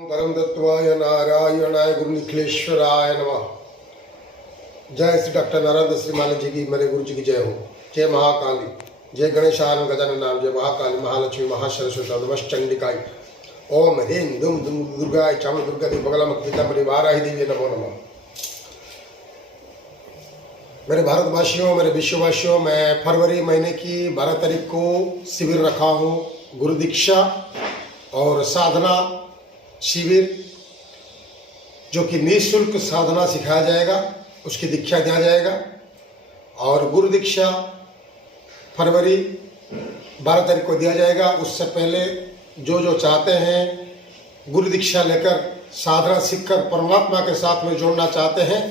परम तत्वाय नारायणाय गुरु निखिलेश्वराय नमः। जय श्री डॉक्टर नारायण श्रीमाली जी की, मेरे गुरु जी की जय हो। जय महाकाली, जय गणेशान गजानन, जय महाकाली, महालक्ष्मी, महासरस्वती, नमश्चंडिकाय। ओम ह्रीं दुम दुम दुर्गाय चाम दुर्गा देवी बगलामुखिता परिवाराहि देवी नमो नमः। मेरे भारतवासियों, मेरे विश्ववासियों, मैं फरवरी महीने की 12 तारीख को शिविर रखा हूँ, गुरु दीक्षा और साधना शिविर, जो कि निःशुल्क साधना सिखाया जाएगा, उसकी दीक्षा दिया जाएगा। और गुरु दीक्षा फरवरी 12 तारीख को दिया जाएगा। उससे पहले जो चाहते हैं गुरु दीक्षा लेकर साधना सीखकर परमात्मा के साथ में जोड़ना चाहते हैं,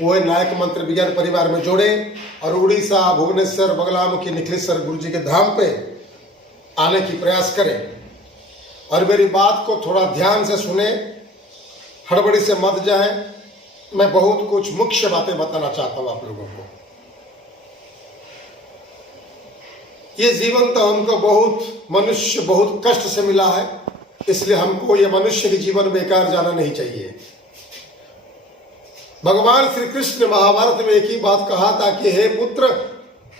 वो नायक मंत्र विज्ञान परिवार में जोड़े और उड़ीसा भुवनेश्वर बगलामुखी निखिलेश्वर गुरु जी के धाम पे आने की प्रयास करें। और मेरी बात को थोड़ा ध्यान से सुने, हड़बड़ी से मत जाए। मैं बहुत कुछ मुख्य बातें बताना चाहता हूं आप लोगों को। ये जीवन तो हमको मनुष्य बहुत कष्ट से मिला है, इसलिए हमको ये मनुष्य के जीवन बेकार जाना नहीं चाहिए। भगवान श्री कृष्ण महाभारत में एक ही बात कहा था कि हे पुत्र,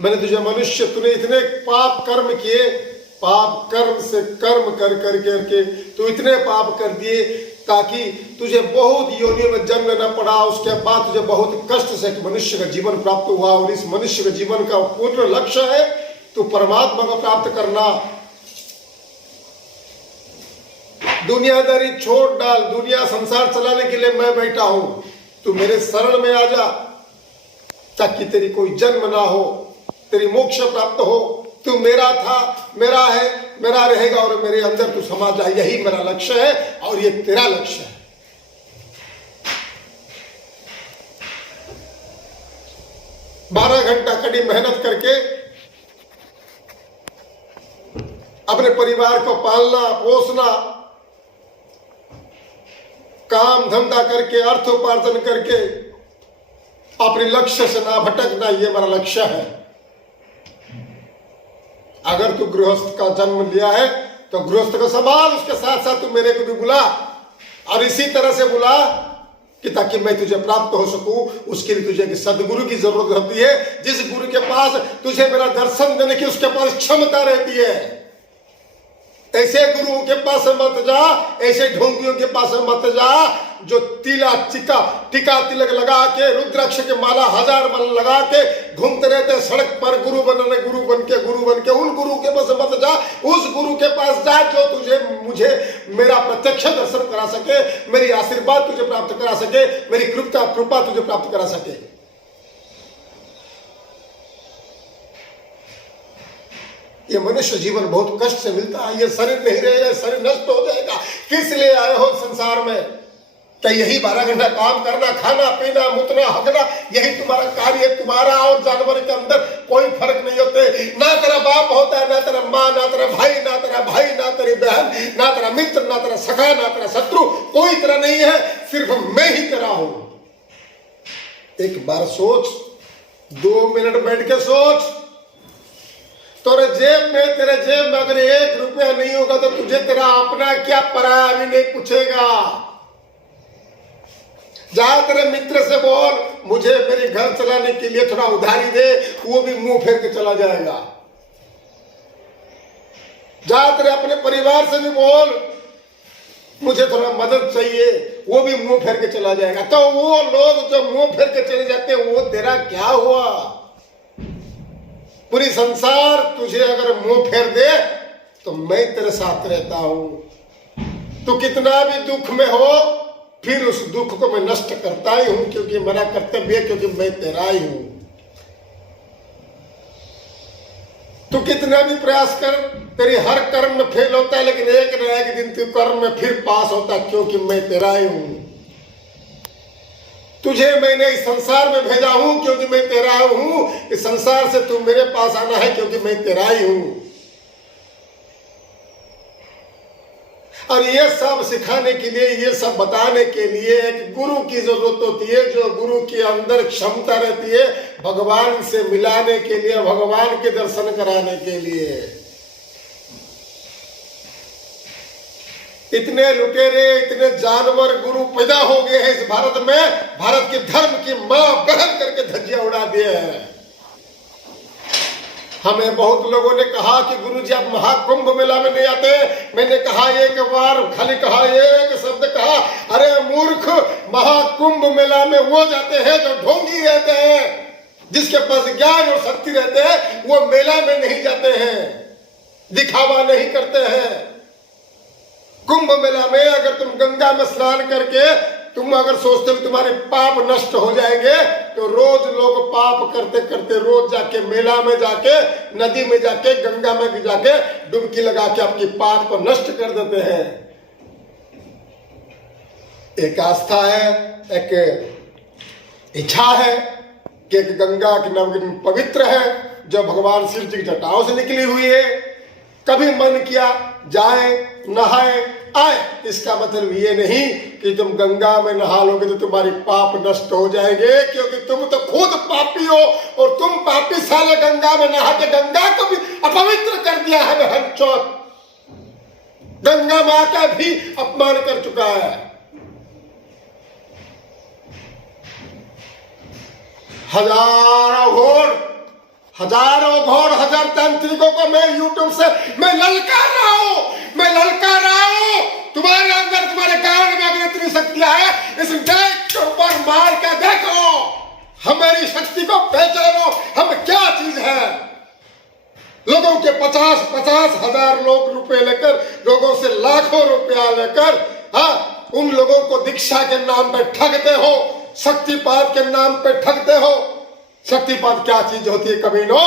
मैंने तुझे मनुष्य, तूने इतने पाप कर्म किए, पाप कर्म से कर्म कर करके तू इतने पाप कर दिए ताकि तुझे बहुत योनियों में जन्म लेना पड़ा। उसके बाद तुझे बहुत कष्ट से मनुष्य का जीवन प्राप्त हुआ, और इस मनुष्य के जीवन का पूर्ण लक्ष्य है तू परमात्मा को प्राप्त करना। दुनियादारी छोड़ डाल, दुनिया संसार चलाने के लिए मैं बैठा हूं, तू मेरे शरण में आ जा ताकि तेरी कोई जन्म ना हो, तेरी मोक्ष प्राप्त हो। तू मेरा था, मेरा है, मेरा रहेगा और मेरे अंदर तू समा जा। यही मेरा लक्ष्य है और ये तेरा लक्ष्य है। 12 घंटा कड़ी मेहनत करके अपने परिवार को पालना पोसना, काम धंधा करके अर्थोपार्जन करके अपने लक्ष्य से ना भटकना, ये मेरा लक्ष्य है। अगर तू गृहस्थ का जन्म लिया है तो गृहस्थ को संभाल, उसके साथ साथ तू मेरे को भी बुला, और इसी तरह से बुला कि ताकि मैं तुझे प्राप्त हो सकूं। उसके लिए तुझे सदगुरु की जरूरत होती है, जिस गुरु के पास तुझे मेरा दर्शन देने की उसके पास क्षमता रहती है। ऐसे गुरुओं के पास मत जा, ऐसे ढोंगियों के पास मत जा जो टीका तिलक लगा के, रुद्राक्ष के माला 1000 माला लगा के घूमते रहते सड़क पर, गुरु बन के उन गुरु के पास मत जा। उस गुरु के पास जा जो मुझे मेरा प्रत्यक्ष दर्शन करा सके, मेरी आशीर्वाद तुझे प्राप्त करा सके, मेरी कृपा तुझे प्राप्त करा सके। ये मनुष्य जीवन बहुत कष्ट से मिलता है। ये शरीर नहीं रहेगा, शरीर नष्ट हो जाएगा। किस लिए आए हो संसार में? क्या यही 12 घंटा काम करना, खाना पीना, मुतना हगना, यही तुम्हारा कार्य है? तुम्हारा और जानवर के अंदर कोई फर्क नहीं होते। ना तेरा बाप होता है, ना तेरा माँ, ना तेरा भाई, ना तेरी बहन, ना तेरा मित्र, ना तेरा सखा, ना तेरा शत्रु, कोई तेरा नहीं है, सिर्फ मैं ही तेरा हूं। एक बार सोच, 2 मिनट बैठ के सोच। तेरे जेब में अगर 1 रुपया नहीं होगा तो तुझे तेरा अपना क्या पराया भी नहीं पूछेगा। जा तेरे मित्र से बोल, मुझे मेरे घर चलाने के लिए थोड़ा उधारी दे, वो भी मुंह फेर के चला जाएगा। जा तेरे अपने परिवार से भी बोल, मुझे थोड़ा मदद चाहिए, वो भी मुंह फेर के चला जाएगा। तो वो लोग जो मुंह फेर के चले जाते हैं, वो तेरा क्या हुआ? पूरी संसार तुझे अगर मुंह फेर दे तो मैं तेरे साथ रहता हूं। तू कितना भी दुख में हो, फिर उस दुख को मैं नष्ट करता ही हूं, क्योंकि मेरा कर्तव्य है, क्योंकि मैं तेरा ही हूं। तू कितना भी प्रयास कर, तेरी हर कर्म में फेल होता है, लेकिन एक न एक दिन तू कर्म में फिर पास होता है, क्योंकि मैं तेरा ही हूं। तुझे मैंने इस संसार में भेजा हूं क्योंकि मैं तेरा हूं। इस संसार से तू मेरे पास आना है क्योंकि मैं तेरा ही हूं। और ये सब सिखाने के लिए, ये सब बताने के लिए एक गुरु की जरूरत होती है, जो गुरु के अंदर क्षमता रहती है भगवान से मिलाने के लिए, भगवान के दर्शन कराने के लिए। इतने लुटेरे, इतने जानवर गुरु पैदा हो गए हैं इस भारत में, भारत के धर्म की मां बहन करके धज्जियां उड़ा दिए हैं। हमें बहुत लोगों ने कहा कि गुरुजी आप महाकुंभ मेला में नहीं आते। मैंने कहा एक बार, खाली कहा एक शब्द कहा, अरे मूर्ख, महाकुंभ मेला में वो जाते हैं जो ढोंगी रहते हैं, जिसके पास ज्ञान और शक्ति रहते हैं, वो मेला में नहीं जाते हैं, दिखावा नहीं करते हैं। कुंभ मेला में अगर तुम गंगा में स्नान करके तुम अगर सोचते हो तुम्हारे पाप नष्ट हो जाएंगे, तो रोज लोग पाप करते करते रोज जाके मेला में जाके, नदी में जाके, गंगा में जाके डुबकी लगा के आपकी पाप को नष्ट कर देते हैं। एक आस्था है, एक इच्छा है कि एक गंगा की नदी पवित्र है जो भगवान शिव जी की जटाओं से निकली हुई है। कभी मन किया जाए, नहाए, आए। इसका मतलब ये नहीं कि तुम गंगा में नहा लोगे तो तुम्हारी पाप नष्ट हो जाएंगे, क्योंकि तुम तो खुद पापी हो, और तुम पापी साले गंगा में नहा के गंगा को भी अपवित्र कर दिया है। बहन चौथ, गंगा मां का भी अपमान कर चुका है। हजारों घोर हजार तांत्रिकों को मैं यूट्यूब से मैं ललकार रहा हूं। तुम्हारे अंदर, तुम्हारे कान में अगर इतनी शक्तियां है, इस डेक के ऊपर मार के देखो, हमारी शक्ति को पहचानो, हम क्या चीज है। लोगों के 50-50 हजार लोग रुपए लेकर, लोगों से लाखों रुपया लेकर, हाँ, उन लोगों को दीक्षा के नाम पे ठगते हो, शक्तिपात के नाम पे ठगते हो। शक्तिपात क्या चीज होती है कमीनो?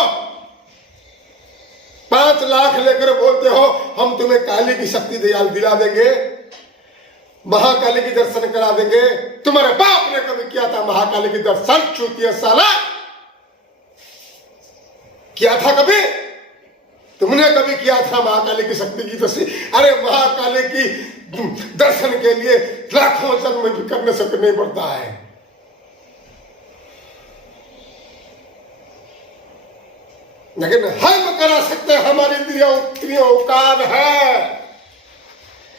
5 लाख लेकर बोलते हो हम तुम्हें काली की शक्ति दिला देंगे, महाकाली की दर्शन करा देंगे। तुम्हारे बाप ने कभी किया था महाकाली की दर्शन? चूतिया साला, किया था कभी? तुमने कभी किया था महाकाली की शक्ति की दर्शन? अरे महाकाली की दर्शन के लिए लाखों जन्म भी करने से नहीं पड़ता है। लेकिन हम करा सकते हैं, हमारी इंद्रियां औकात है।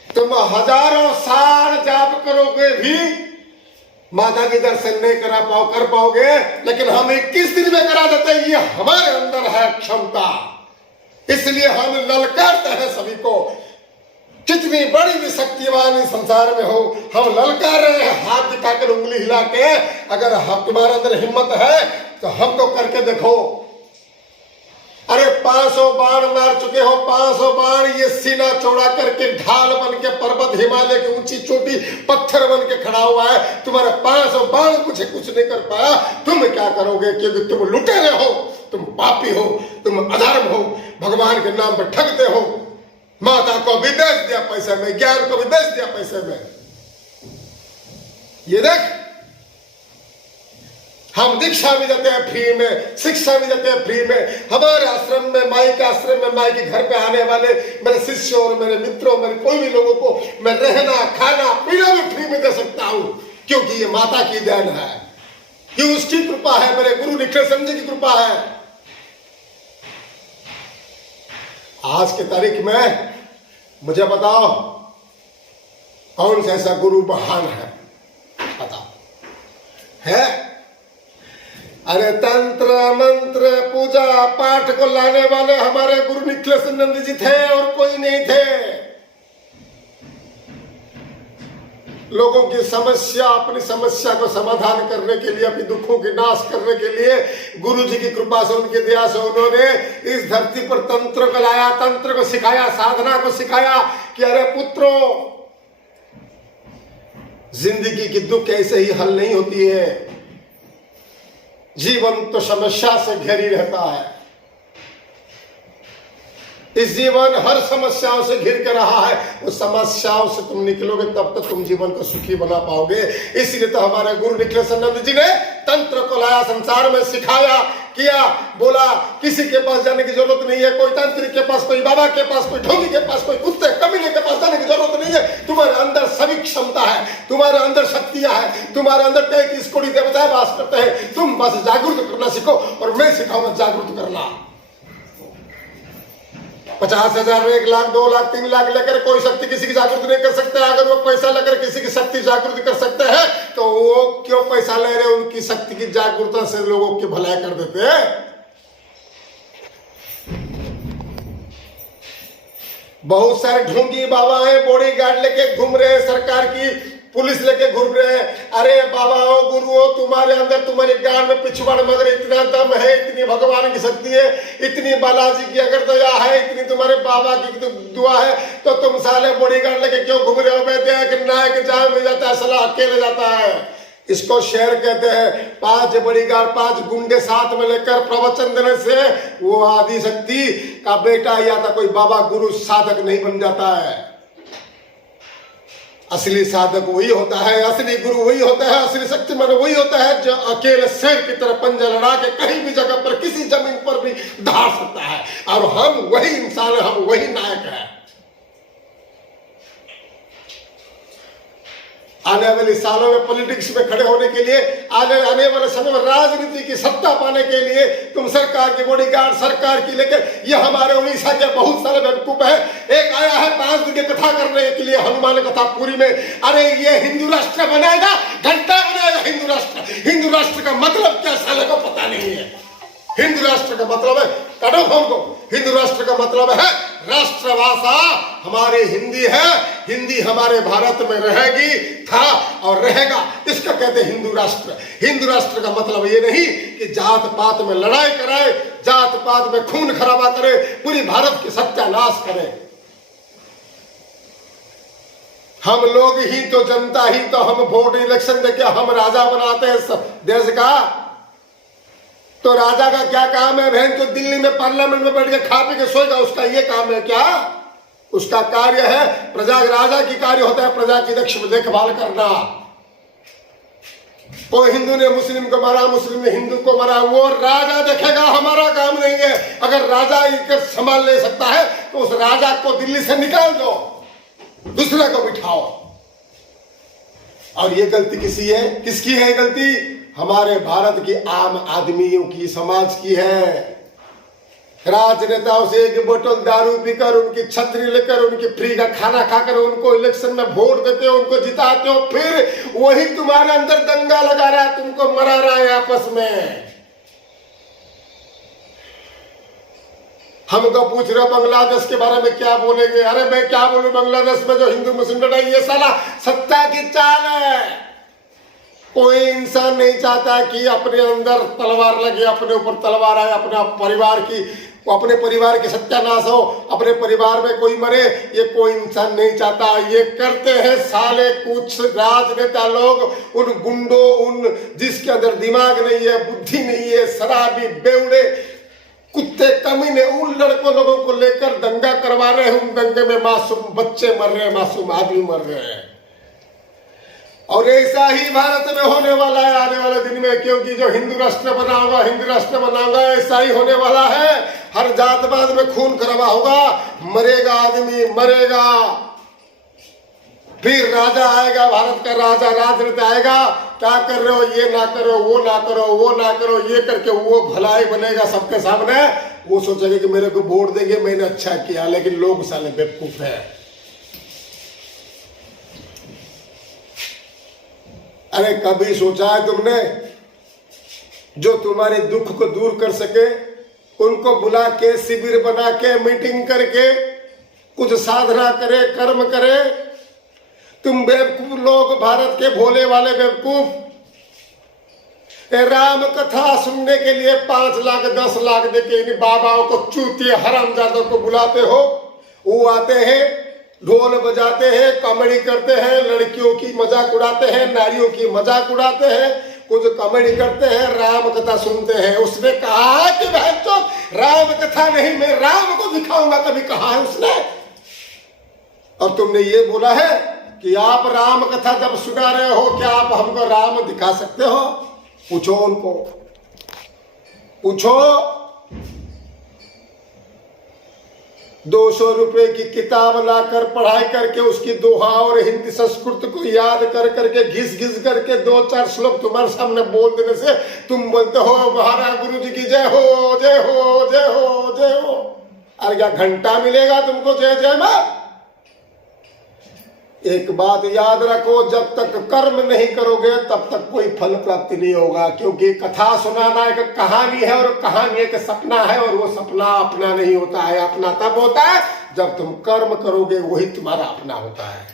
तुम हजारों साल जाप करोगे भी माता के दर्शन नहीं कर पाओगे, लेकिन हम 21 दिन में करा देते हैं। ये हमारे अंदर है क्षमता, इसलिए हम ललकारते हैं सभी को। कितनी बड़ी भी शक्तिवान इस संसार में हो, हम ललकार रहे हैं हाथ दिखाकर, उंगली हिला के। अगर तुम्हारे अंदर हिम्मत है तो हमको करके देखो। अरे 500 बाण मार चुके हो, 500 बाण। ये सीना चौड़ा करके ढाल बन के पर्वत, हिमालय की ऊंची चोटी पत्थर बन के खड़ा हुआ है। तुम्हारे 500 बाण कुछ नहीं कर पाया। तुम क्या करोगे? क्योंकि तुम लुटेरे हो, तुम पापी हो, तुम अधर्म हो, भगवान के नाम पर ठगते हो। माता को भी बेच दिया पैसे में, ज्ञान को भी बेच दिया पैसे में। ये देख, हम दीक्षा भी देते हैं फ्री में, शिक्षा भी देते हैं फ्री में। हमारे आश्रम में, माई के आश्रम में, माई के घर पे आने वाले मेरे शिष्यों और मेरे मित्रों, मेरे कोई भी लोगों को मैं रहना, खाना, पीना भी फ्री में दे सकता हूं, क्योंकि ये माता की देन है, ये उसकी कृपा है, मेरे गुरु निखिलेश्वर जी की कृपा है। आज की तारीख में मुझे बताओ कौन सा ऐसा गुरु महान है? बताओ है? अरे तंत्र मंत्र पूजा पाठ को लाने वाले हमारे गुरु निखिलेश्वर जी थे, और कोई नहीं थे। लोगों की समस्या, अपनी समस्या को समाधान करने के लिए, अपनी दुखों के नाश करने के लिए गुरु जी की कृपा से, उनकी दया से उन्होंने इस धरती पर तंत्र को लाया, तंत्र को सिखाया, साधना को सिखाया कि अरे पुत्रों, जिंदगी की दुख ऐसे ही हल नहीं होती है। जीवन तो समस्या से घिरी रहता है। इस जीवन हर समस्याओं से घिर के रहा है। उस समस्याओं से तुम निकलोगे तब तो तुम जीवन को सुखी बना पाओगे। इसलिए तो हमारे गुरु निखिलेश्वर जी ने तंत्र को लाया, संसार में सिखाया, किया, बोला किसी के पास जाने की जरूरत नहीं है। कोई तांत्रिक के पास, कोई बाबा के पास, कोई ढोंगी के पास, कोई कुत्ते कमीने के पास जाने की जरूरत नहीं है। तुम्हारे अंदर सभी क्षमता है, तुम्हारे अंदर शक्तियां हैं, तुम्हारे अंदर 33 कोटि देवताएं वास करते हैं। तुम बस जागरूक करना सीखो, और मैं सिखाऊंगा जागरूक करना। 50,000, 1 लाख, 2 लाख, 3 लाख लेकर कोई शक्ति किसी की जागृति नहीं कर सकता। अगर वो पैसा लेकर किसी की शक्ति जागृति कर सकते हैं तो वो क्यों पैसा ले रहे? उनकी शक्ति की जागरूकता से लोगों की भलाई कर देते हैं। बहुत सारे ढोंगी बाबा हैं, बॉडी गार्ड लेके घूम रहे हैं, सरकार की पुलिस लेके घूम रहे हैं। अरे बाबा हो, गुरु हो, तुम्हारे अंदर, तुम्हारे गांड में पिछवाड़, मगर इतना दम है, इतनी भगवान की शक्ति है, इतनी बालाजी की अगर दया है, इतनी तुम्हारे बाबा की दुआ है, तो तुम साले बॉडी गार्ड लेके क्यों घूम रहे हो? बेटे नायक जहां मिल जाता है सलाह अकेले जाता है। इसको शेर कहते हैं। 5 बॉडीगार्ड, 5 गुंडे साथ में लेकर प्रवचन देने से वो आदि शक्ति का बेटा या तो कोई बाबा गुरु साधक नहीं बन जाता है। असली साधक वही होता है, असली गुरु वही होता है, असली शक्तिमान वही होता है जो अकेले शेर की तरह पंजा लड़ा के कहीं भी जगह पर, किसी जमीन पर भी धार सकता है। और हम वही इंसान है, हम वही नायक है। आने वाले सालों में पॉलिटिक्स में खड़े होने के लिए, आने वाले समय में राजनीति की सत्ता पाने के लिए तुम सरकार की बॉडीगार्ड, सरकार की लेकर, ये हमारे उड़ीसा के बहुत सारे बेवकूफ है। एक आया है 5 दिन की कथा करने के लिए हनुमान कथा पूरी में। अरे ये हिंदू राष्ट्र बनाएगा, घंटा बनाएगा हिंदू राष्ट्र। हिंदू राष्ट्र का मतलब क्या साले को पता नहीं है। हिंदू राष्ट्र का मतलब है, को हिंदू राष्ट्र का मतलब है राष्ट्रभाषा हमारी हिंदी है। हिंदी हमारे भारत में रहेगी, था और रहेगा, इसका कहते हैं हिंदू राष्ट्र। हिंदू राष्ट्र का मतलब ये नहीं कि जात पात में लड़ाई कराए, जात पात में खून खराबा करे, पूरी भारत की सत्यानाश करे। हम लोग ही तो, जनता ही तो, हम वोट इलेक्शन देके हम राजा बनाते हैं देश का। तो राजा का क्या काम है? बहन तो दिल्ली में पार्लियामेंट में बैठ के खा पी के सोएगा, उसका ये काम है क्या? उसका कार्य है प्रजा, राजा की कार्य होता है प्रजा की देखभाल करना। कोई हिंदू ने मुस्लिम को मारा, मुस्लिम ने हिंदू को मारा, वो राजा देखेगा, हमारा काम नहीं है। अगर राजा इनकर संभाल ले सकता है तो उस राजा को दिल्ली से निकाल दो, दूसरे को बिठाओ। और ये गलती किसकी है गलती? हमारे भारत की आम आदमियों की, समाज की है। राजनेताओं से एक बोतल दारू पीकर, उनकी छतरी लेकर, उनकी फ्री का खाना खाकर उनको इलेक्शन में वोट देते हो, उनको जिताते हो, फिर वही तुम्हारे अंदर दंगा लगा रहा है, तुमको मरा रहा है आपस में। हमको पूछ रहे हो बांग्लादेश के बारे में क्या बोलेंगे? अरे मैं क्या बोलूं, बांग्लादेश में जो हिंदू मुस्लिम लड़ाई, ये साला सत्ता की चाल है। कोई इंसान नहीं चाहता कि अपने अंदर तलवार लगे, अपने ऊपर तलवार आए, अपने परिवार की सत्यानाश हो, अपने परिवार में कोई मरे, ये कोई इंसान नहीं चाहता। ये करते हैं साले कुछ राजनेता लोग, उन गुंडों, उन जिसके अंदर दिमाग नहीं है, बुद्धि नहीं है, शराबी बेवड़े कुत्ते कमीने, उन लड़कों लोगों को लेकर दंगा करवा रहे हैं। उन दंगे में मासूम बच्चे मर रहे हैं, मासूम आदमी मर रहे हैं। और ऐसा ही भारत में होने वाला है आने वाले दिन में, क्योंकि जो हिंदू राष्ट्र बना होगा, हिंदू राष्ट्र बनाऊंगा, ऐसा ही होने वाला है। हर जातवाद में खून खराबा होगा, मरेगा आदमी, मरेगा। फिर राजा आएगा, भारत का राजा, राजनीति आएगा, क्या कर रहे हो, ये ना करो, वो ना करो, वो ना करो, ये करके वो भलाई बनेगा सबके सामने। वो सोचेगा कि मेरे को वोट देंगे, मैंने अच्छा किया, लेकिन लोग साले बेवकूफ है। अरे कभी सोचा है तुमने जो तुम्हारे दुख को दूर कर सके, उनको बुला के, शिविर बना के, मीटिंग करके कुछ साधना करे, कर्म करे? तुम बेवकूफ लोग, भारत के भोले वाले बेवकूफ, राम कथा सुनने के लिए 5 लाख 10 लाख देके इन बाबाओं को, चूतिए हरामजादों को बुलाते हो। वो आते हैं, ढोल बजाते हैं, कॉमेडी करते हैं, लड़कियों की मजाक उड़ाते हैं, नारियों की मजाक उड़ाते हैं, कुछ कॉमेडी करते हैं, राम कथा सुनते हैं। उसने कहा कि बहन राम कथा नहीं, मैं राम को दिखाऊंगा, कभी कहा है उसने? और तुमने ये बोला है कि आप राम कथा जब सुना रहे हो, क्या आप हमको राम दिखा सकते हो? पूछो उनको, पूछो। 200 रुपए की किताब लाकर पढ़ाई करके उसकी दोहा और हिंदी संस्कृत को याद कर करके घिस करके 2-4 श्लोक तुम्हारे सामने बोल देने से तुम बोलते हो महाराज गुरु जी की जय हो, जय हो, जय हो, जय हो। अरे क्या घंटा मिलेगा तुमको जय जय में? एक बात याद रखो, जब तक कर्म नहीं करोगे तब तक कोई फल प्राप्ति नहीं होगा। क्योंकि कथा सुनाना एक कहानी है और कहानी एक सपना है, और वो सपना अपना नहीं होता है। अपना तब होता है जब तुम कर्म करोगे, वही तुम्हारा अपना होता है।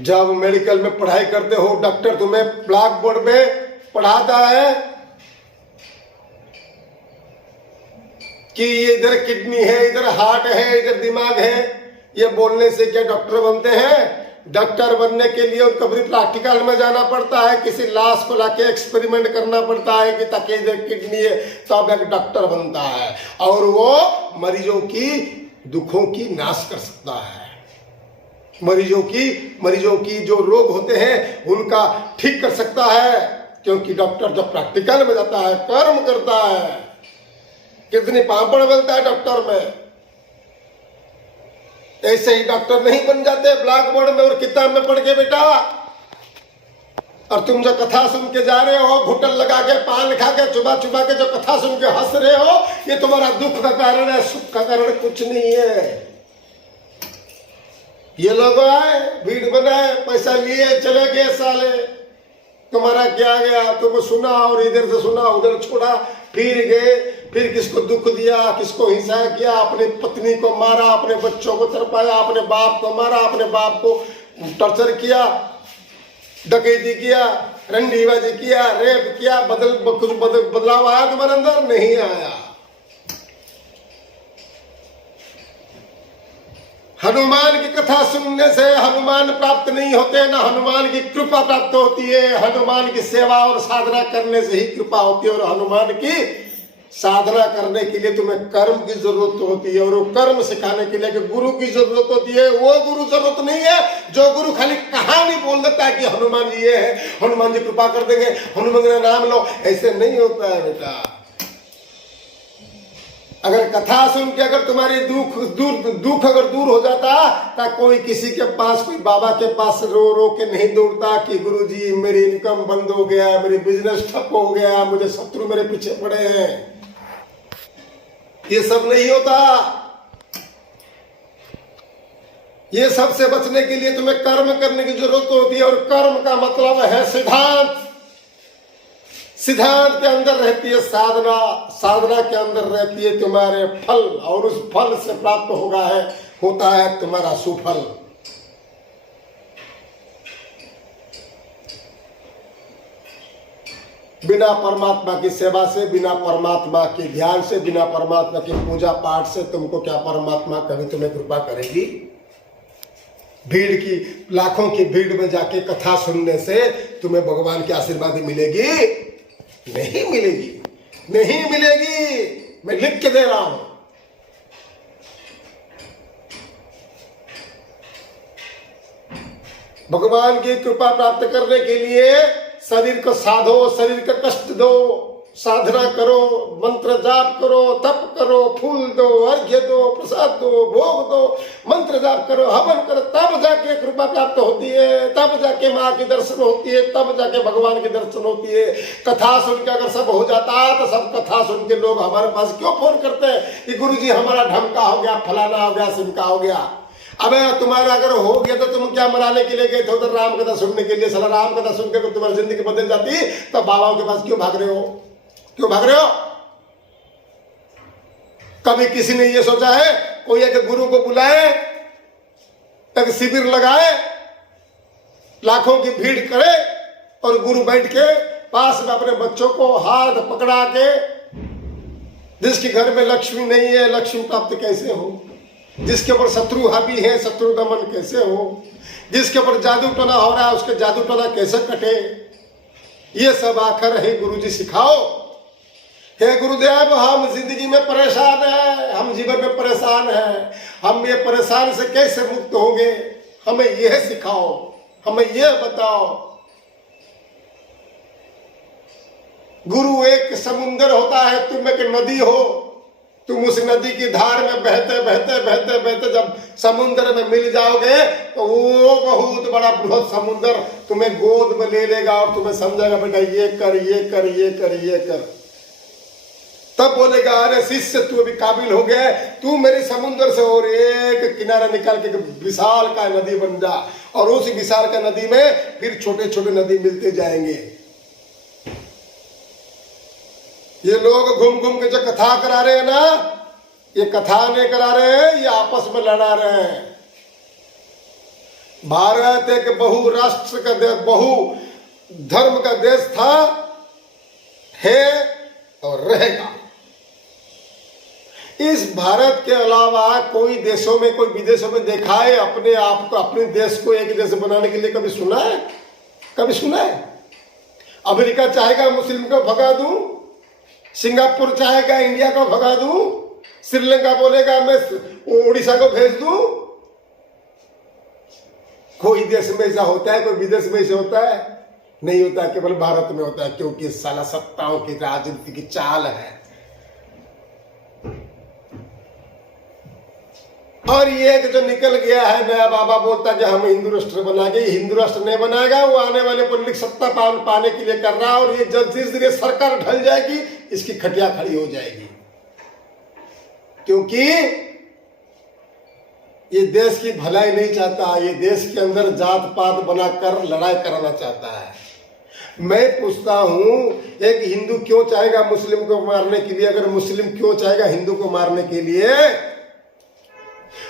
जब मेडिकल में पढ़ाई करते हो, डॉक्टर तुम्हें ब्लैक बोर्ड पे पढ़ाता है कि ये इधर किडनी है, इधर हार्ट है, इधर दिमाग है, ये बोलने से क्या डॉक्टर बनते हैं? डॉक्टर बनने के लिए उनको भी प्रैक्टिकल में जाना पड़ता है, किसी लाश को लाके एक्सपेरिमेंट करना पड़ता है कि ताकि इधर किडनी है, तब एक डॉक्टर बनता है। और वो मरीजों की दुखों की नाश कर सकता है। मरीजों की जो रोग होते हैं उनका ठीक कर सकता है। क्योंकि डॉक्टर जब प्रैक्टिकल में जाता है, कर्म करता है, कितनी पापड़ बनता है डॉक्टर में। ऐसे ही डॉक्टर नहीं बन जाते ब्लैक बोर्ड में और किताब में पढ़ के बेटा। और तुम जो कथा सुन के जा रहे हो, घुटन लगा के, पान खा के, चुबा चुबा के जो कथा सुन के हंस रहे हो, ये तुम्हारा दुख का कारण है, सुख का कारण कुछ नहीं है। ये लोग आए, भीड़ बनाए, पैसा लिए, चले गए साले। तुम्हारा क्या गया? तुम सुना और इधर से सुना, उधर छोड़ा, फिर गए, फिर किसको दुख दिया, किसको हिंसा किया, अपनी पत्नी को मारा, अपने बच्चों को तरपाया, अपने बाप को मारा, अपने बाप को टॉर्चर किया, डकैती किया, रंडीबाजी किया, रेप किया। कुछ बदलाव आया तुम्हारे अंदर? नहीं आया। हनुमान की कथा सुनने से हनुमान प्राप्त नहीं होते, ना हनुमान की कृपा प्राप्त होती है। हनुमान की सेवा और साधना करने से ही कृपा होती है। और हनुमान की साधना करने के लिए तुम्हें कर्म की जरूरत होती है, और वो कर्म सिखाने के लिए गुरु की जरूरत होती है। वो गुरु जरूरत नहीं है जो गुरु खाली कहानी बोल देता है कि हनुमान जी ये है, हनुमान जी कृपा कर देंगे, हनुमान का नाम लो। ऐसे नहीं होता है बेटा। अगर कथा सुन के अगर तुम्हारी दुख अगर दूर हो जाता, तो कोई किसी के पास, कोई बाबा के पास रो रो के नहीं दौड़ता कि गुरुजी मेरी इनकम बंद हो गया, मेरी बिजनेस ठप हो गया, मुझे शत्रु मेरे पीछे पड़े हैं। ये सब नहीं होता। ये सब से बचने के लिए तुम्हें कर्म करने की जरूरत होती है। और कर्म का मतलब है सिद्धांत। सिद्धांत के अंदर रहती है साधना, साधना के अंदर रहती है तुम्हारे फल, और उस फल से प्राप्त होता है तुम्हारा सुफल। बिना परमात्मा की सेवा से, बिना परमात्मा के ध्यान से, बिना परमात्मा की पूजा पाठ से तुमको क्या परमात्मा कभी तुम्हें कृपा करेगी? भीड़ की, लाखों की भीड़ में जाके कथा सुनने से तुम्हें भगवान की आशीर्वाद मिलेगी? नहीं मिलेगी, नहीं मिलेगी। मैं लिख के दे रहा हूं। भगवान की कृपा प्राप्त करने के लिए शरीर को साधो, शरीर का कष्ट दो, साधना करो, मंत्र जाप करो, तप करो, फूल दो, अर्घ्य दो, प्रसाद दो, भोग दो, मंत्र जाप करो, हवन करो, तब जाके कृपा प्राप्त होती है, तब जाके माँ की दर्शन होती है, तब जाके भगवान की दर्शन होती है। कथा सुन के अगर सब हो जाता तो सब कथा सुन के लोग हमारे पास क्यों फोन करते हैं कि गुरुजी हमारा ढमका हो गया, फलाना हो गया, सिमका हो गया। अबे तुम्हारा अगर हो गया तो तुम क्या मनाने के लिए गए थे उधर राम कथा सुनने के लिए? साला राम कथा सुन के अगर तुम्हारी जिंदगी बदल जाती तो बाबाओं के पास क्यों भाग रहे हो? क्यों भाग रहे हो? कभी किसी ने ये सोचा है कोई एक गुरु को बुलाए, एक शिविर लगाए, लाखों की भीड़ करे और गुरु बैठ के पास में अपने बच्चों को हाथ पकड़ा के, जिसके घर में लक्ष्मी नहीं है लक्ष्मी प्राप्त कैसे हो, जिसके ऊपर शत्रु हावी है शत्रु दमन कैसे हो, जिसके ऊपर जादू टोना हो रहा है उसके जादू टोना कैसे कटे, ये सब आखिर है गुरुजी सिखाओ। हे गुरुदेव हम जिंदगी में परेशान हैं, हम जीवन में परेशान हैं, हम ये परेशान से कैसे मुक्त होंगे, हमें यह सिखाओ, हमें यह बताओ। गुरु एक समुंदर होता है, तुम एक नदी हो। तुम उस नदी की धार में बहते बहते बहते बहते जब समुद्र में मिल जाओगे तो वो बहुत बड़ा बृहद समुद्र तुम्हें गोद में ले लेगा और तुम्हें समझाएगा बेटा ये कर ये कर ये कर ये कर। तब बोलेगा अरे शिष्य तू अभी काबिल हो गया, तू मेरे समुद्र से और एक किनारा निकाल के विशाल का नदी बन जा, और उस विशाल का नदी में फिर छोटे छोटे नदी मिलते जाएंगे। ये लोग घूम घूम के जो कथा करा रहे हैं ना, ये कथा नहीं करा रहे हैं, ये आपस में लड़ा रहे हैं। भारत एक बहु राष्ट्र का देश, बहु धर्म का देश था, है और रहेगा। इस भारत के अलावा कोई देशों में, कोई विदेशों में देखा है अपने आप को, अपने देश को एक देश बनाने के लिए? कभी सुना है? कभी सुना है? अमेरिका चाहेगा मुस्लिम को भगा दूं, सिंगापुर चाहेगा इंडिया को भगा दूं, श्रीलंका बोलेगा मैं उड़ीसा को भेज दूं। कोई देश में ऐसा होता है? कोई विदेश में ऐसा होता है? नहीं होता, केवल भारत में होता है, क्योंकि साला सत्ताओं की राजनीति की चाल है। और ये जो निकल गया है नया बाबा बोलता है कि हम हिंदू राष्ट्र बनाएंगे, हिंदू राष्ट्र नहीं बनाएगा, वो आने वाले पॉलिटिक्स सत्ता पाने के लिए कर रहा है। और ये जब जिस दिन सरकार ढल जाएगी इसकी खटिया खड़ी हो जाएगी, क्योंकि ये देश की भलाई नहीं चाहता, ये देश के अंदर जात पात बनाकर लड़ाई कराना चाहता है। मैं पूछता हूं, एक हिंदू क्यों चाहेगा मुस्लिम को मारने के लिए? अगर मुस्लिम क्यों चाहेगा हिंदू को मारने के लिए?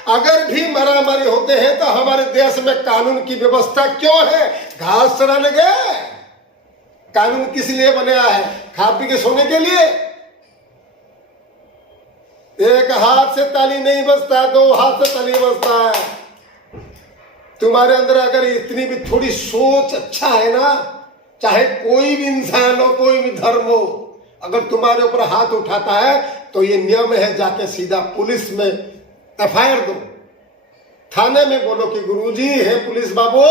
अगर भी मारामारी होते हैं तो हमारे देश में कानून की व्यवस्था क्यों है? घास चराने गए? कानून किस लिए बनाया है? खा पी के सोने के लिए? एक हाथ से ताली नहीं बजता है, दो हाथ से ताली बजता है। तुम्हारे अंदर अगर इतनी भी थोड़ी सोच अच्छा है ना, चाहे कोई भी इंसान हो, कोई भी धर्म हो, अगर तुम्हारे ऊपर हाथ उठाता है तो ये नियम है, जाके सीधा पुलिस में एफआईआर दो, थाने में बोलो कि गुरुजी है पुलिस बाबू,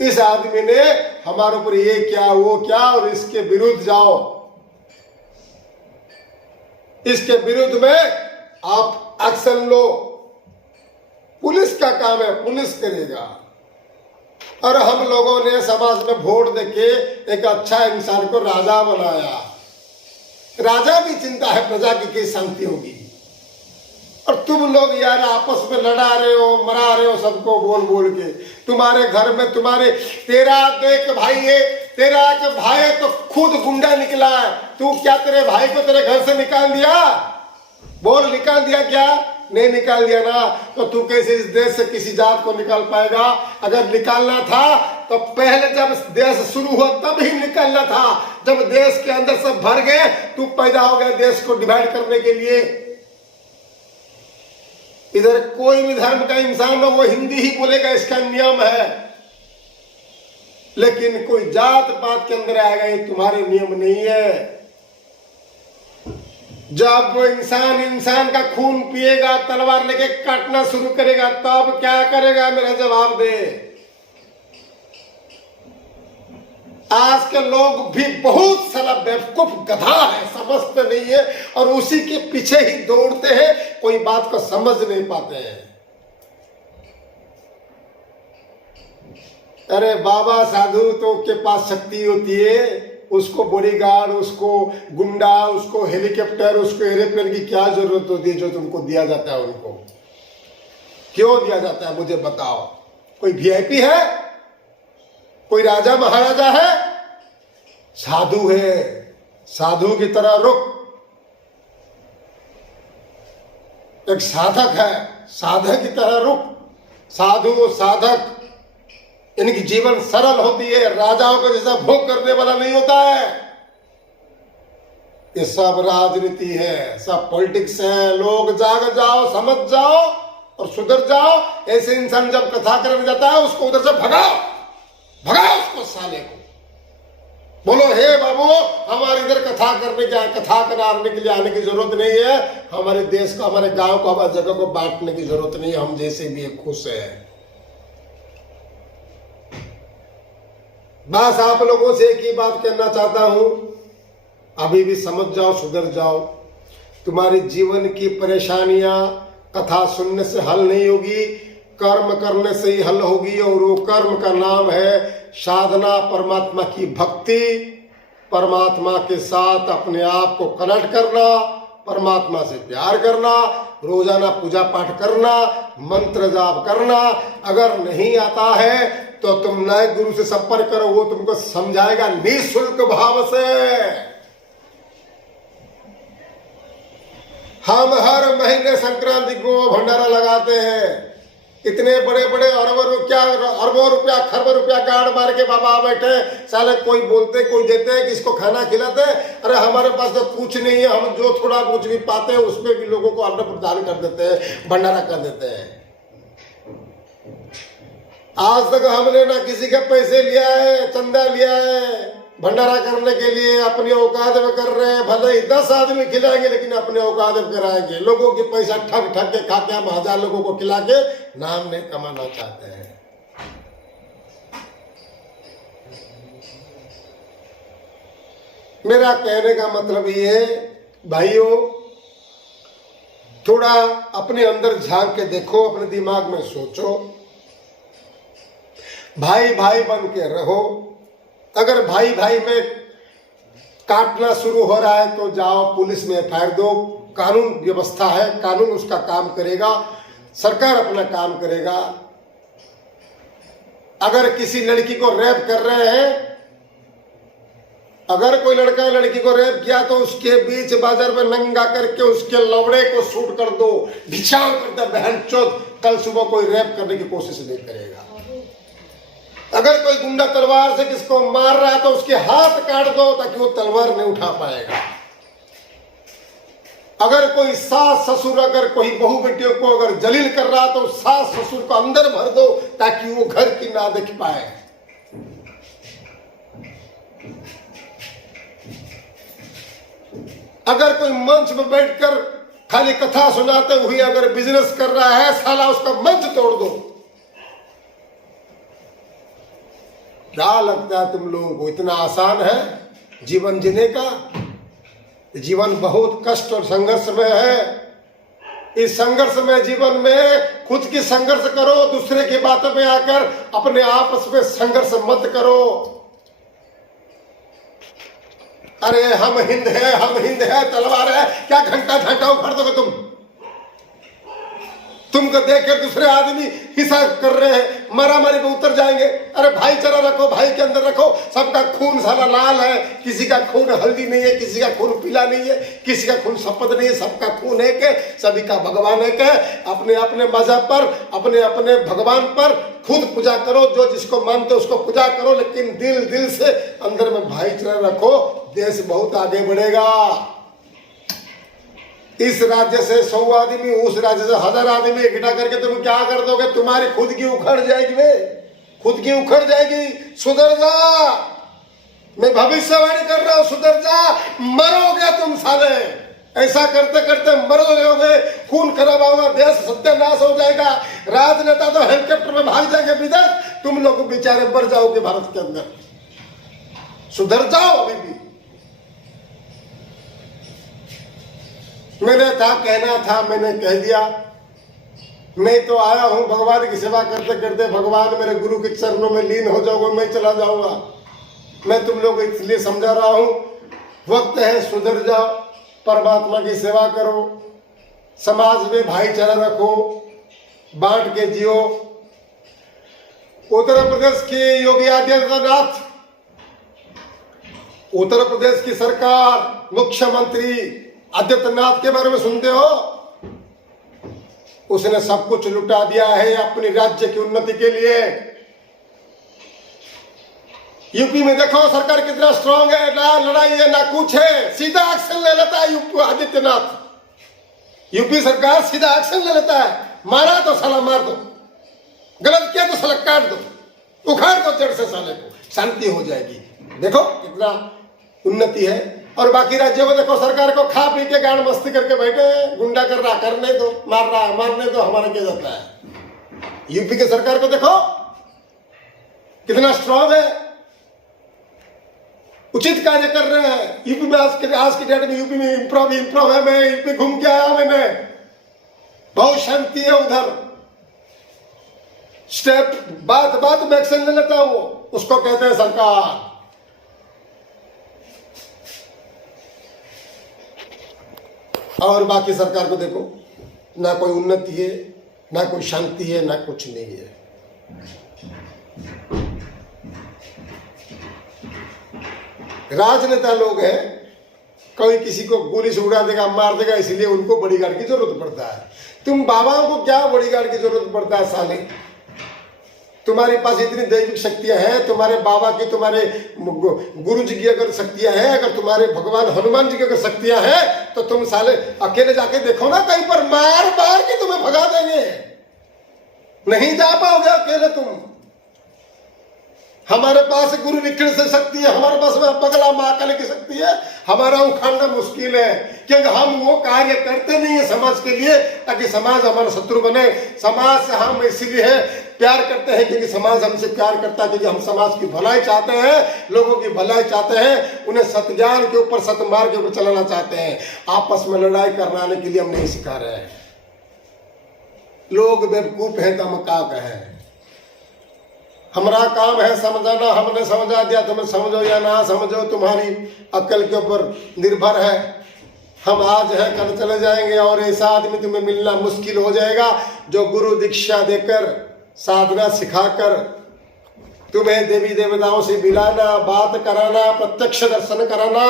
इस आदमी ने हमारे ऊपर ये क्या वो क्या, और इसके विरुद्ध जाओ, इसके विरुद्ध में आप एक्शन लो। पुलिस का काम है, पुलिस करेगा। और हम लोगों ने समाज में वोट देके एक अच्छा इंसान को राजा बनाया। राजा की चिंता है प्रजा की शांति होगी, और तुम लोग यार आपस में लड़ा रहे हो, मरा रहे हो सबको बोल बोल के। तुम्हारे घर में तेरा एक भाई है, तेरा एक भाई है तो खुद गुंडा निकला है। तू क्या तेरे भाई को तेरे घर से निकाल दिया? बोल, निकाल दिया क्या? नहीं निकाल दिया ना, तो तू कैसे इस देश से किसी जात को निकाल पाएगा? अगर निकालना था तो पहले जब देश शुरू हुआ तब ही निकालना था, जब देश के अंदर सब भर गए, तू पैदा हो गया देश को डिवाइड करने के लिए। इधर कोई भी धर्म का इंसान हो वो हिंदी ही बोलेगा, इसका नियम है। लेकिन कोई जात पात के अंदर आएगा, ये तुम्हारे नियम नहीं है। जब वो इंसान का खून पिएगा, तलवार लेके काटना शुरू करेगा, तब क्या करेगा? मेरा जवाब दे। आज के लोग भी बहुत सारा बेवकूफ गधा है, समझते नहीं है, और उसी के पीछे ही दौड़ते हैं, कोई बात को समझ नहीं पाते हैं। अरे बाबा साधु तो के पास शक्ति होती है, उसको बॉडीगार्ड, उसको गुंडा, उसको हेलीकॉप्टर, उसको एरोप्लेन की क्या जरूरत होती है जो तुमको दिया जाता है? उनको क्यों दिया जाता है मुझे बताओ? कोई वीआईपी है? कोई राजा महाराजा है? साधु है, साधु की तरह रुक। एक साधक है, साधक की तरह रुक। साधु साधक इनकी जीवन सरल होती है, राजाओं को जैसा भोग करने वाला नहीं होता है। ये सब राजनीति है, सब पॉलिटिक्स है। लोग जाग जाओ, समझ जाओ और सुधर जाओ। ऐसे इंसान जब कथा करने जाता है उसको उधर से भगाओ, भगाओ उसको साले को। बोलो हे बाबू, हमारे इधर कथा करने के लिए आने की जरूरत नहीं है। हमारे देश को, हमारे गांव को, हमारे जगह को बांटने की जरूरत नहीं है। हम जैसे भी खुश है। बस आप लोगों से एक ही बात कहना चाहता हूं, अभी भी समझ जाओ, सुधर जाओ। तुम्हारी जीवन की परेशानियां कथा सुनने से हल नहीं होगी, कर्म करने से ही हल होगी। और वो कर्म का नाम है साधना, परमात्मा की भक्ति, परमात्मा के साथ अपने आप को कनेक्ट करना, परमात्मा से प्यार करना, रोजाना पूजा पाठ करना, मंत्र जाप करना। अगर नहीं आता है तो तुम नए गुरु से संपर्क करो, वो तुमको समझाएगा निःशुल्क भाव से। हम हर महीने संक्रांति को भंडारा लगाते हैं। इतने बड़े बड़े अरबों रुपया खरबों रुपया गाड़ मार के बाबा बैठे, साले कोई बोलते कोई देते, किसको खाना खिलाते। अरे हमारे पास तो कुछ नहीं है, हम जो थोड़ा कुछ भी पाते हैं उसमें भी लोगों को अन्न प्रदान कर देते हैं, भंडारा कर देते हैं। आज तक हमने ना किसी के पैसे लिया है, चंदा लिया है, भंडारा करने के लिए अपनी औकात में कर रहे हैं। भले ही 10 आदमी खिलाएंगे लेकिन अपने औकात में कराएंगे। लोगों के पैसा ठग ठग के खा के हम 1000 लोगों को खिला के नाम नहीं कमाना चाहते हैं। मेरा कहने का मतलब ये है भाइयों, थोड़ा अपने अंदर झांक के देखो, अपने दिमाग में सोचो, भाई भाई बन के रहो। अगर भाई भाई में काटना शुरू हो रहा है तो जाओ पुलिस में एफआईआर दो। कानून व्यवस्था है, कानून उसका काम करेगा, सरकार अपना काम करेगा। अगर किसी लड़की को रेप कर रहे हैं, अगर कोई लड़का लड़की को रेप किया तो उसके बीच बाजार में नंगा करके उसके लवड़े को शूट कर दो, भिक्षाव कर दो बहन चोद। कल सुबह कोई रेप करने की कोशिश नहीं करेगा। अगर कोई गुंडा तलवार से किसको मार रहा है तो उसके हाथ काट दो ताकि वो तलवार नहीं उठा पाएगा। अगर कोई सास ससुर, अगर कोई बहू बेटियों को अगर जलील कर रहा तो सास ससुर को अंदर भर दो ताकि वो घर की ना देख पाए। अगर कोई मंच में बैठकर खाली कथा सुनाते हुए अगर बिजनेस कर रहा है, साला उसका मंच तोड़ दो। क्या लगता है तुम लोगों को इतना आसान है जीवन जीने का? जीवन बहुत कष्ट और संघर्ष में है। इस संघर्ष में जीवन में खुद की संघर्ष करो, दूसरे की बातों में आकर अपने आपस में संघर्ष मत करो। अरे हम हिंद है तलवार है, क्या घंटा घंटा उखाड़ दोगे तुमको देखकर दूसरे आदमी हिसाब कर रहे हैं, मारामारी में उतर जाएंगे। अरे भाईचारा रखो, भाई के अंदर रखो। सबका खून सारा लाल है, किसी का खून हल्दी नहीं है, किसी का खून पीला नहीं है, किसी का खून सफेद नहीं है, सबका खून एक है, सभी का भगवान एक है। अपने अपने मजहब पर, अपने अपने भगवान पर खुद पूजा करो, जो जिसको मानते उसको पूजा करो, लेकिन दिल से अंदर में भाईचारा रखो। देश बहुत आगे बढ़ेगा। इस राज्य से 100 आदमी, उस राज्य से 1000 आदमी इकट्ठा करके तुम क्या कर दोगे? तुम्हारी खुद की उखड़ जाएगी वे, खुद की उखड़ जाएगी। सुधर जा, मैं भविष्यवाणी कर रहा हूं, सुधर जा, मरोगे तुम साले। ऐसा करते करते मर जाओगे, खून खराब होगा, देश सत्यानाश हो जाएगा। राजनेता तो हेलीकॉप्टर में भाग जाएंगे विदेश, तुम लोग बेचारे मर जाओगे भारत के अंदर। सुधर जाओ अभी भी। मैंने कहना था, मैंने कह दिया। मैं तो आया हूं भगवान की सेवा करते करते, भगवान मेरे गुरु के चरणों में लीन हो जाओगे, मैं चला जाऊंगा। मैं तुम लोग इसलिए समझा रहा हूं, वक्त है सुधर जाओ, परमात्मा की सेवा करो, समाज में भाईचारा रखो, बांट के जियो। उत्तर प्रदेश के योगी आदित्यनाथ, उत्तर प्रदेश की सरकार, मुख्यमंत्री आदित्यनाथ के बारे में सुनते हो? उसने सब कुछ लुटा दिया है अपनी राज्य की उन्नति के लिए। यूपी में देखो सरकार कितना स्ट्रांग है, ना लड़ाई है ना कुछ है, सीधा एक्शन ले लेता है यूपी आदित्यनाथ। यूपी सरकार सीधा एक्शन ले लेता है। मारा तो साला मार दो, गलत किया तो साला काट दो, उखाड़ दो जड़ से साले को, शांति हो जाएगी। देखो कितना उन्नति है। और बाकी राज्यों को देखो, सरकार को खा पी के गाड़ मस्ती करके बैठे, गुंडा कर रहा, करने दो, मार रहा, मारने दो, हमारा क्या जाता है। यूपी की सरकार को देखो कितना स्ट्रांग है। उचित कार्य कर रहे हैं। यूपी में आज की डेट में यूपी में इम्प्रोव है। मैं यूपी घूम के आया, मैंने बहुत शांति है उधर। स्टेप बात में एक्शन ले लेता हूं, उसको कहते हैं सरकार। और बाकी सरकार को देखो, ना कोई उन्नति है, ना कोई शांति है, ना कुछ नहीं है। राजनेता लोग हैं, कोई किसी को गोली से उड़ा देगा, मार देगा, इसलिए उनको बॉडीगार्ड की जरूरत पड़ता है। तुम बाबाओं को क्या बॉडीगार्ड की जरूरत पड़ता है साले? तुम्हारे पास इतनी दैविक शक्तियां हैं, तुम्हारे बाबा की, तुम्हारे गुरु जी की अगर शक्तियां हैं, अगर तुम्हारे भगवान हनुमान जी की अगर शक्तियां हैं, तो तुम साले अकेले जाके देखो ना, कहीं पर मार के तुम्हें भगा देंगे। नहीं जा पाओगे अकेले तुम। हमारे पास गुरु निखिल से शक्ति है, हमारे पास पगला महाकाल की शक्ति है। हमारा उखाड़ना मुश्किल है, क्योंकि हम वो कार्य करते नहीं है समाज के लिए, ताकि समाज हमारा शत्रु बने। समाज से हम इसीलिए प्यार करते हैं क्योंकि समाज हमसे प्यार करता है, क्योंकि हम समाज की भलाई चाहते हैं, लोगों की भलाई चाहते हैं, उन्हें सत्ज्ञान के ऊपर, सतमार्ग के ऊपर चलाना चाहते हैं। आपस में लड़ाई करवाने के लिए हम नहीं सिखा रहे हैं। लोग बेवकूफ हैं तो हम क्या कहें? हमारा काम है समझाना। हमने समझा दिया, तुम्हें समझो या ना समझो, तुम्हारी अक्ल के ऊपर निर्भर है। हम आज है कल चले जाएंगे, और ऐसा आदमी तुम्हें मिलना मुश्किल हो जाएगा जो गुरु दीक्षा देकर, साधना सिखाकर तुम्हें देवी देवताओं से मिलाना, बात कराना, प्रत्यक्ष दर्शन कराना।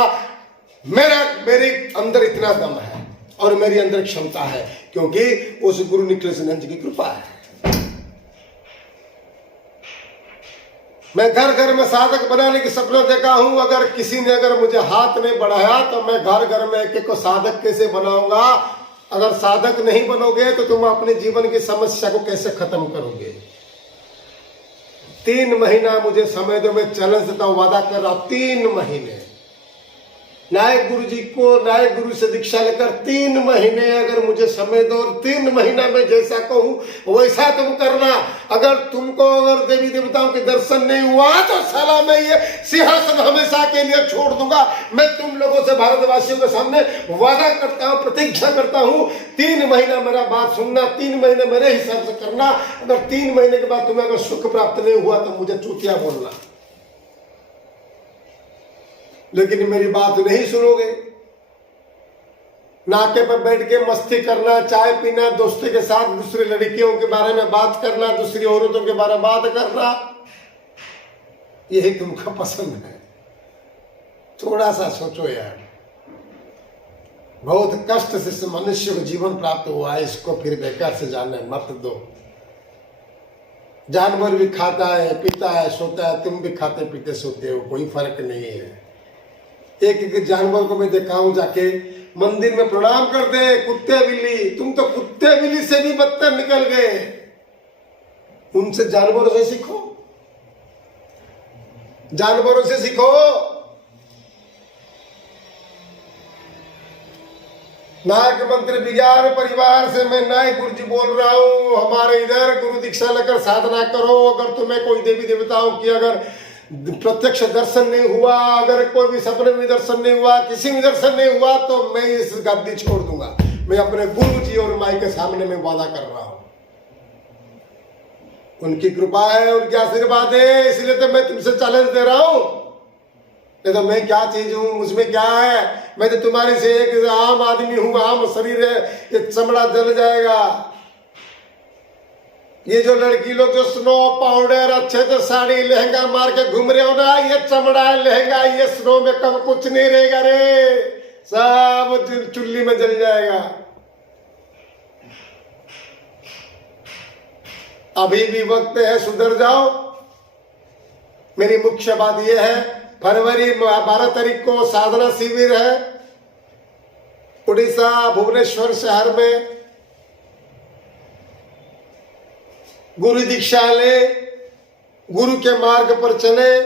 मेरे अंदर इतना दम है और मेरी अंदर क्षमता है, क्योंकि उस गुरु निखिलेश की कृपा है। मैं घर घर में साधक बनाने की सपना देखा हूं। अगर किसी ने अगर मुझे हाथ नहीं बढ़ाया तो मैं घर घर में एक को साधक कैसे बनाऊंगा? अगर साधक नहीं बनोगे तो तुम अपने जीवन की समस्या को कैसे खत्म करोगे? 3 महीना मुझे समय दो, मैं चैलेंज देता हूं, वादा कर रहा हूं। 3 महीने नायक गुरु जी को, नायक गुरु से दीक्षा लेकर 3 महीने अगर मुझे समय दो, 3 महीना में जैसा कहूं वैसा तुम करना। अगर तुमको अगर देवी देवताओं के दर्शन नहीं हुआ तो साला मैं ये सिंहासन हमेशा के लिए छोड़ दूंगा। मैं तुम लोगों से, भारतवासियों के सामने वादा करता हूं, प्रतिज्ञा करता हूं, 3 महीना मेरा बात सुनना, 3 महीने मेरे हिसाब से करना। अगर 3 महीने के बाद तुम्हें अगर सुख प्राप्त नहीं हुआ तो मुझे चूतिया बोलना, लेकिन मेरी बात नहीं सुनोगे। नाके पर बैठ के मस्ती करना, चाय पीना, दोस्ती के साथ दूसरी लड़कियों के बारे में बात करना, दूसरी औरतों के बारे में बात करना, यही तुमको पसंद है। थोड़ा सा सोचो यार, बहुत कष्ट से मनुष्य को जीवन प्राप्त हुआ है, इसको फिर बेकार से जाने मत दो। जानवर भी खाता है, पीता है, सोता है, तुम भी खाते पीते सोते हो, कोई फर्क नहीं है। एक जानवर को मैं देखा हूं, जाके मंदिर में प्रणाम कर दे, कुत्ते बिल्ली। तुम तो कुत्ते बिल्ली से भी बदतर निकल गए। उनसे, जानवरों से सीखो, जानवरों से सीखो। नायक मंत्री विज्ञान परिवार से मैं नायक गुरु जी बोल रहा हूं। हमारे इधर गुरु दीक्षा लेकर साधना करो। अगर तुम्हें कोई देवी देवताओं की अगर प्रत्यक्ष दर्शन नहीं हुआ, अगर कोई भी सपने में दर्शन नहीं हुआ, किसी में दर्शन नहीं हुआ, तो मैं इस गद्दी छोड़ दूंगा। मैं अपने गुरु जी और माई के सामने में वादा कर रहा हूं। उनकी कृपा है, उनके आशीर्वाद है, इसलिए तो मैं तुमसे चैलेंज दे रहा हूं। नहीं तो मैं क्या चीज हूं, मुझमें क्या है? मैं तो तुम्हारी से एक आम आदमी हूं, आम शरीर है, ये चमड़ा जल जाएगा। ये जो लड़की लोग जो स्नो पाउडर, अच्छे से साड़ी लहंगा मार के घूम रहे हो ना, ये चमड़ा लहंगा, ये स्नो में कब कुछ नहीं रहेगा रे, सब चुल्ली में जल जाएगा। अभी भी वक्त है, सुधर जाओ। मेरी मुख्य बात यह है, फरवरी 12 तारीख को साधना शिविर है उड़ीसा भुवनेश्वर शहर में। गुरु दीक्षा ले, गुरु के मार्ग पर चले,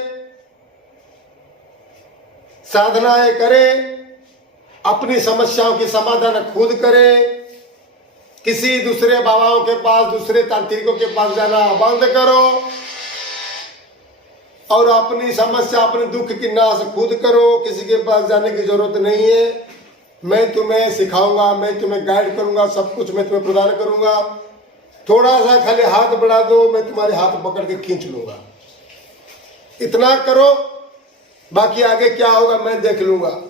साधनाएं करें, अपनी समस्याओं की समाधान खुद करें। किसी दूसरे बाबाओं के पास, दूसरे तांत्रिकों के पास जाना बंद करो और अपनी समस्या अपने दुख की नाश खुद करो, किसी के पास जाने की जरूरत नहीं है। मैं तुम्हें सिखाऊंगा, मैं तुम्हें गाइड करूंगा, सब कुछ मैं तुम्हें प्रदान करूंगा। थोड़ा सा खाली हाथ बढ़ा दो, मैं तुम्हारे हाथ पकड़ के खींच लूंगा। इतना करो, बाकी आगे क्या होगा मैं देख लूंगा।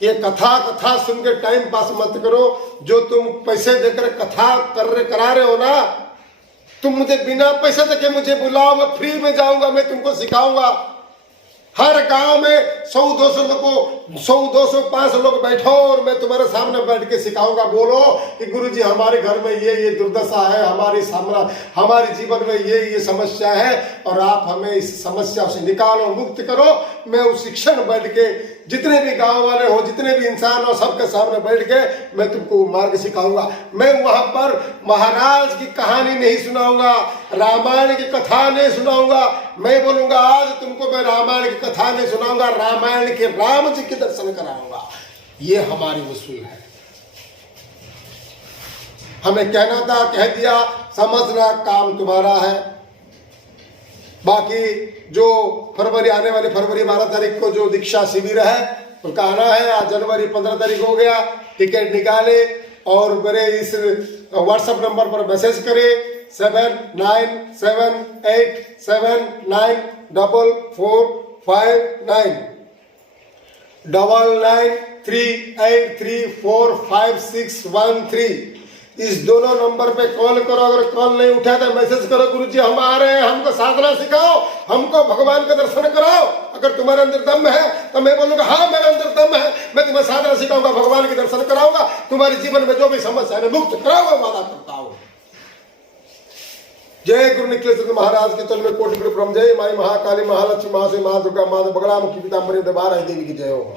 ये कथा सुन के टाइम पास मत करो। जो तुम पैसे देकर कथा करा रहे हो ना, तुम मुझे बिना पैसे देके मुझे बुलाओ, मैं फ्री में जाऊंगा, मैं तुमको सिखाऊंगा। हर गांव में 100-200 लोगों 100-200 500 लोग बैठो और मैं तुम्हारे सामने बैठ के सिखाऊंगा। बोलो कि गुरुजी हमारे घर में ये दुर्दशा है, हमारे जीवन में ये समस्या है और आप हमें इस समस्या से निकालो, मुक्त करो। मैं उस शिक्षण बैठ के जितने भी गांव वाले हो, जितने भी इंसान हो, सबके सामने बैठ के मैं तुमको मार्ग सिखाऊंगा। मैं वहां पर महाराज की कहानी नहीं सुनाऊंगा, रामायण की कथा नहीं सुनाऊंगा। मैं बोलूंगा आज तुमको मैं रामायण की कथा नहीं सुनाऊंगा, रामायण के राम जी के दर्शन कराऊंगा। ये हमारी वसूल है। हमें कहना था, कह दिया, समझना काम तुम्हारा है। बाकी जो फरवरी आने वाले फरवरी 12 तारीख को जो दीक्षा शिविर है उनका आना है। आज जनवरी 15 तारीख हो गया। टिकट निकाले और मेरे इस व्हाट्सएप नंबर पर मैसेज करे 7978794459 9938345613। इस दोनों नंबर पे कॉल करो। अगर कॉल नहीं उठा तो मैसेज करो, गुरुजी हम आ रहे हैं, हमको साधना सिखाओ, हमको भगवान का दर्शन कराओ। अगर तुम्हारे अंदर दम है तो मैं बोलूंगा हाँ मेरे अंदर दम है, मैं तुम्हें साधना सिखाऊंगा, भगवान के दर्शन कराऊंगा, तुम्हारे जीवन में जो भी समस्या है मुक्त कराऊंगा, वादा करता हूं। जय गुरु निखिलेश महाराज के चल में कोटि गुरु ब्रह्म जय माई महाकाली महालक्ष्मी महासे महादुर्गा माता बगड़ा मुखी पिताम्बरी दरबार है देवी की जय हो।